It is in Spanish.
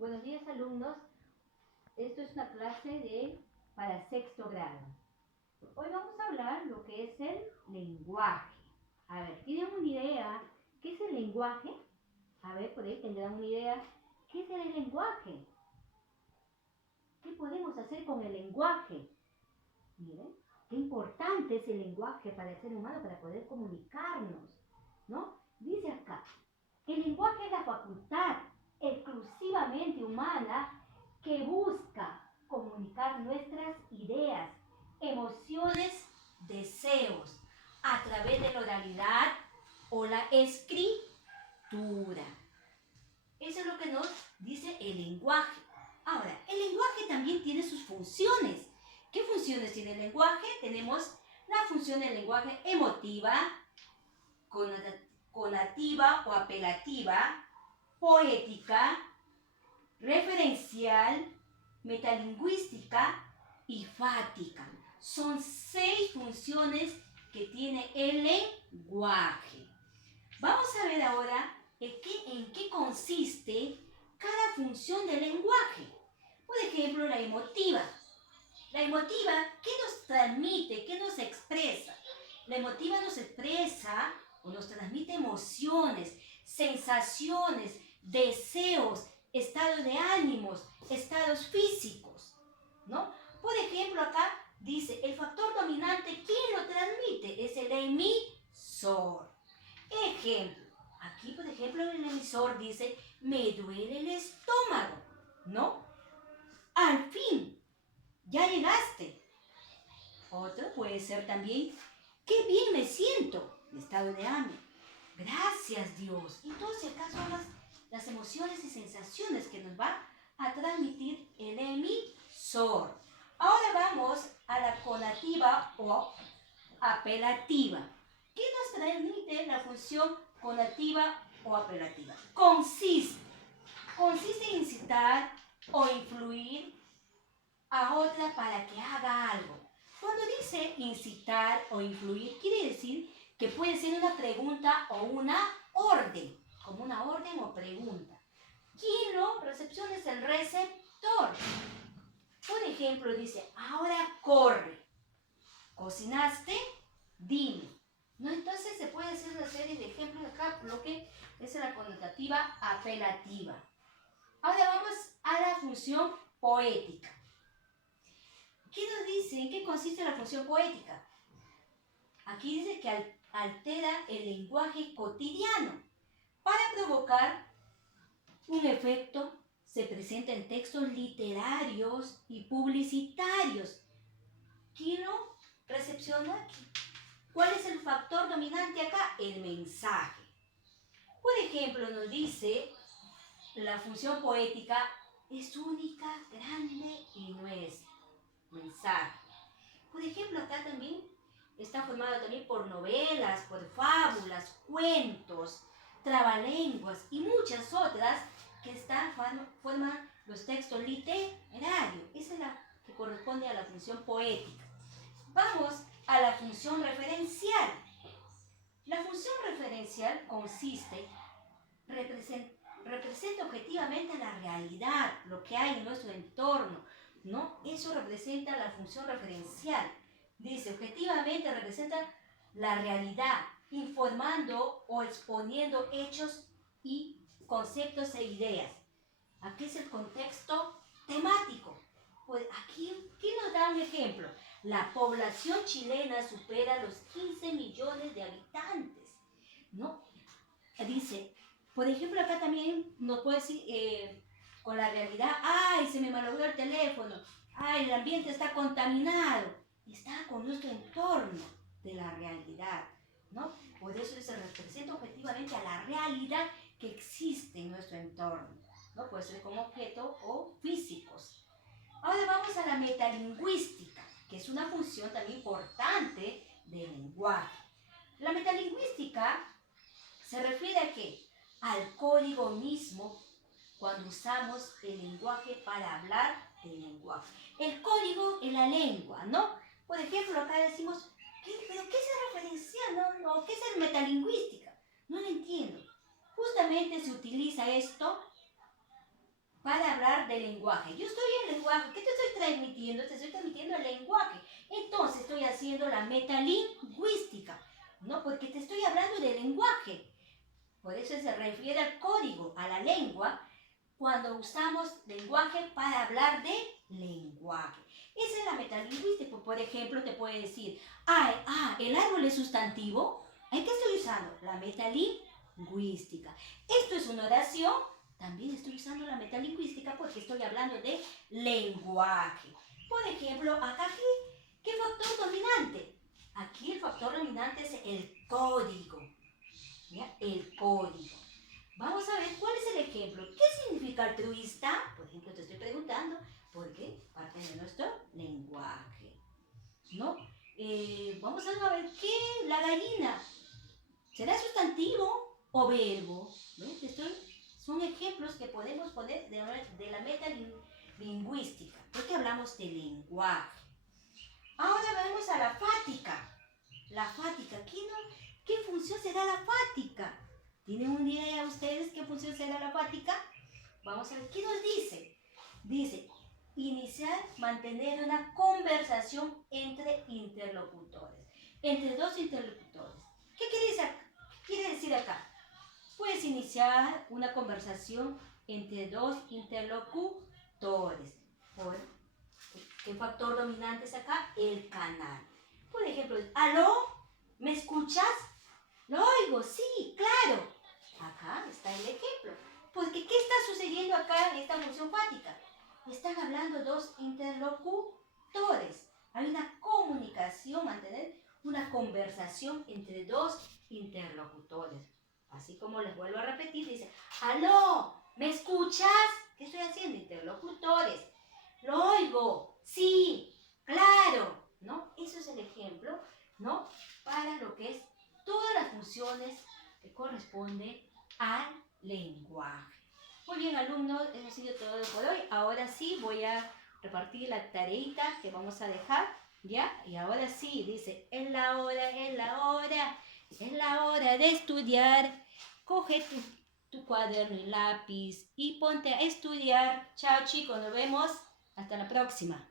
Buenos días, alumnos. Esto es una clase para sexto grado. Hoy vamos a hablar lo que es el lenguaje. A ver, ¿tienen una idea qué es el lenguaje? A ver, por ahí tendrán una idea. ¿Qué es el lenguaje? ¿Qué podemos hacer con el lenguaje? Miren, qué importante es el lenguaje para el ser humano, para poder comunicarnos, ¿no? Dice acá, el lenguaje es la facultad exclusivamente humana que busca comunicar nuestras ideas, emociones, deseos a través de la oralidad o la escritura. Eso es lo que nos dice el lenguaje. Ahora, el lenguaje también tiene sus funciones. ¿Qué funciones tiene el lenguaje? Tenemos la función del lenguaje emotiva, conativa o apelativa, poética, referencial, metalingüística y fática. Son 6 funciones que tiene el lenguaje. Vamos a ver ahora en qué consiste cada función del lenguaje. Por ejemplo, la emotiva. La emotiva, ¿qué nos transmite? ¿Qué nos expresa? La emotiva nos expresa o nos transmite emociones, sensaciones, deseos, estados de ánimos, estados físicos, ¿no? Por ejemplo, acá dice, el factor dominante, ¿quién lo transmite? Es el emisor. Ejemplo, aquí por ejemplo el emisor dice, me duele el estómago, ¿no? Al fin, ya llegaste. Otro puede ser también, qué bien me siento, estado de ánimo. Gracias Dios. Entonces acá son las emociones y sensaciones que nos va a transmitir el emisor. Ahora vamos a la conativa o apelativa. ¿Qué nos transmite la función conativa o apelativa? Consiste en incitar o influir a otra para que haga algo. Cuando dice incitar o influir, quiere decir que puede ser una pregunta o una orden, como una orden o pregunta. ¿Quién lo recepciona? Es el receptor. Por ejemplo, dice, ahora corre. ¿Cocinaste? Dime. ¿No? Entonces se puede hacer una serie de ejemplos acá, lo que es la connotativa apelativa. Ahora vamos a la función poética. ¿Qué nos dice? ¿En qué consiste la función poética? Aquí dice que altera el lenguaje cotidiano. Para provocar un efecto, se presenta en textos literarios y publicitarios. ¿Quién lo recepciona? ¿Cuál es el factor dominante acá? El mensaje. Por ejemplo, nos dice, la función poética es única, grande y nuestra. Mensaje. Por ejemplo, acá también está formado también por novelas, por fábulas, cuentos, trabalenguas y muchas otras que forman los textos literarios. Esa es la que corresponde a la función poética. Vamos a la función referencial. La función referencial consiste, representa objetivamente la realidad, lo que hay en nuestro entorno, ¿no? Eso representa la función referencial. Dice, objetivamente representa la realidad, informando o exponiendo hechos y conceptos e ideas. Aquí es el contexto temático. Pues aquí nos da un ejemplo. La población chilena supera los 15 millones de habitantes, ¿no? Dice, por ejemplo, acá también nos puede decir con la realidad, ay, se me malogró el teléfono, ay, el ambiente está contaminado. Está con nuestro entorno de la realidad, ¿no? Por eso se representa objetivamente a la realidad que existe en nuestro entorno, ¿no? Puede ser como objeto o físicos. Ahora vamos a la metalingüística, que es una función también importante del lenguaje. La metalingüística se refiere a qué? Al código mismo cuando usamos el lenguaje para hablar del lenguaje. El código en la lengua, ¿no? Por ejemplo, acá decimos, ¿pero qué es referencial? No, ¿qué es el metalingüística? No lo entiendo. Justamente se utiliza esto para hablar del lenguaje. Yo estoy en lenguaje. ¿Qué te estoy transmitiendo? Te estoy transmitiendo el lenguaje. Entonces estoy haciendo la metalingüística, ¿no? Porque te estoy hablando de lenguaje. Por eso se refiere al código, a la lengua, cuando usamos lenguaje para hablar de lenguaje. Esa es la metalingüística. Por ejemplo, te puede decir, el árbol es sustantivo. ¿En qué estoy usando? La metalingüística. Esto es una oración. También estoy usando la metalingüística porque estoy hablando de lenguaje. Por ejemplo, acá, ¿qué factor dominante? Aquí el factor dominante es el código. ¿Ya? El código. Vamos a ver cuál es el ejemplo. ¿Qué significa altruista? Por ejemplo, te estoy preguntando porque parte de nuestro lenguaje, ¿no? Vamos a ver qué, la gallina, ¿será sustantivo o verbo? ¿Ves? Son ejemplos que podemos poner de la metalingüística, porque hablamos de lenguaje. Ahora vamos a la fática. La fática, ¿qué función será la fática? ¿Tienen una idea ustedes qué función será la fática? Vamos a ver, ¿qué nos dice? Dice, iniciar, mantener una conversación entre interlocutores. Entre dos interlocutores. ¿Qué quiere decir acá? Puedes iniciar una conversación entre dos interlocutores. ¿Qué factor dominante es acá? El canal. Por ejemplo, ¿aló? ¿Me escuchas? Lo oigo, sí, claro. Acá está el ejemplo. Porque, ¿qué está sucediendo acá en esta función fática? Están hablando dos interlocutores. Hay una comunicación, mantener una conversación entre dos interlocutores. Así como les vuelvo a repetir, dice, ¿aló? ¿Me escuchas? ¿Qué estoy haciendo? Interlocutores. Lo oigo, sí, claro, ¿no? Eso es el ejemplo, ¿no? Para lo que es todas las funciones que corresponden al lenguaje. Muy bien, alumnos, eso ha sido todo por hoy. Ahora sí voy a repartir la tareita que vamos a dejar, ¿ya? Y ahora sí, dice, es la hora, es la hora, es la hora de estudiar. Coge tu cuaderno y lápiz y ponte a estudiar. Chao, chicos, nos vemos. Hasta la próxima.